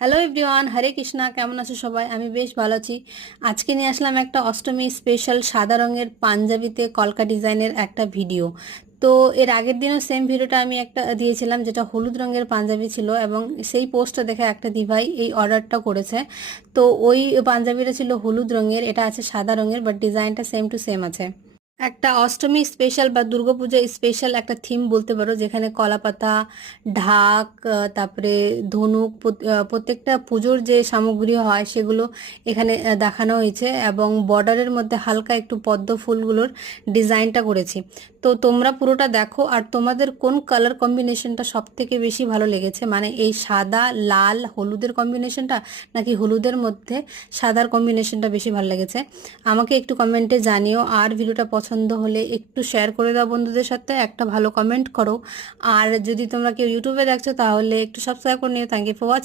Hello everyone, হরে কৃষ্ণা। কেমন আছো সবাই? আমি বেশ ভালো আছি। আজকে নিয়ে আসলাম একটা অষ্টমী স্পেশাল সাদা রঙের পাঞ্জাবিতে কলকা ডিজাইনের একটা ভিডিও। তো এর আগের দিনও সেম ভিডিওটা আমি একটা দিয়েছিলাম, যেটা হলুদ রঙের পাঞ্জাবি ছিল, এবং সেই পোস্টটা দেখে একটা দিভাই এই অর্ডারটা করেছে। তো ওই পাঞ্জাবিটা ছিল হলুদ রঙের, এটা আছে সাদা রঙের, বাট ডিজাইনটা সেম টু সেম আছে। একটা অষ্টমী স্পেশাল বা দুর্গাপূজা স্পেশাল একটা থিম বলতে পারো, যেখানে কলাপাতা, ঢাক, তারপরে ধনুক, প্রত্যেকটা পুজোর যে সামগ্রী হয় সেগুলো এখানে দেখানো হয়েছে, এবং বর্ডারের মধ্যে হালকা একটু পদ্ম ফুলগুলোর ডিজাইনটা করেছি। তো তোমরা পুরোটা দেখো, আর তোমাদের কোন কালার কম্বিনেশনটা সব থেকে বেশি ভালো লেগেছে, মানে এই সাদা লাল হলুদের কম্বিনেশনটা, নাকি হলুদের মধ্যে সাদার কম্বিনেশনটা বেশি ভালো লেগেছে, আমাকে একটু কমেন্টে জানিও। আর ভিডিওটা পছন্দ হলে একটু শেয়ার করে দাও বন্ধুদের সাথে, একটা ভালো কমেন্ট করো। আর যদি তোমরা কেউ ইউটিউবে দেখছো তাহলে একটু সাবস্ক্রাইব করে নিও। Thank you for watching.